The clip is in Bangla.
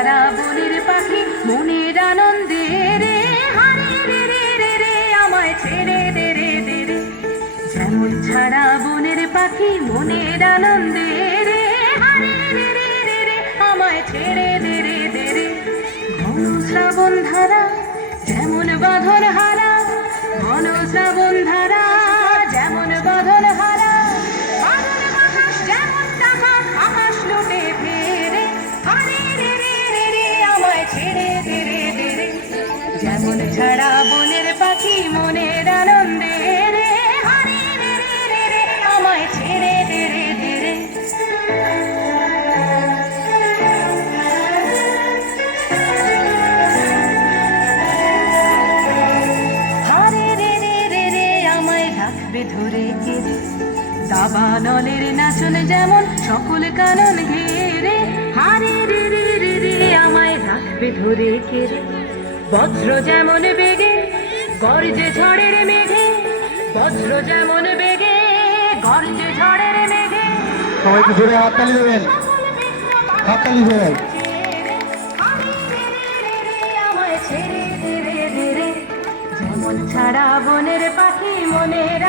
ছাড়া বনের পাখি মনের আনন্দে রে হারে রে রে রে রে আমায় ছেড়ে দে রে দে রে। যেমন ছাড়া বনের পাখি মনের আনন্দে রে হারে রে রে রে রে আমায় ছেড়ে দে রে দে রে। ঘন শ্রাবণ ধারা যেমন বাঁধন হারা, ঘন শ্রাবণ ধারা যেমন বাঁধন হারা, বাঁধন বাতাস যেমন টাকা আকাশ লুটে ফেরে হারে রে রে রে রে আমায় ছেড়ে দে রে দে রে। যেমন ছাড়া বনের পাখি মনের আনন্দে রে হারে রে রে রে রে আমায় ছেড়ে দে রে দে রে। হারে রে রে রে রে আমায় রাখবে ধরে কে রে, দাবানলের নাচন যেমন সকল কানন ঘেরে হারে রে রে রে রে আমায় রাখবে ধরে কে রে। বজ্র যেমন বেগে গর্জে ঝড়ের মেঘে, বজ্র যেমন বেগে গর্জে ঝড়ের মেঘে। সবাই একটু জোরে হাততালি দেবেন, হাততালি দেবেন। আমায় ছেড়ে দে রে দে রে। যেমন ছাড়া বনের পাখি মনের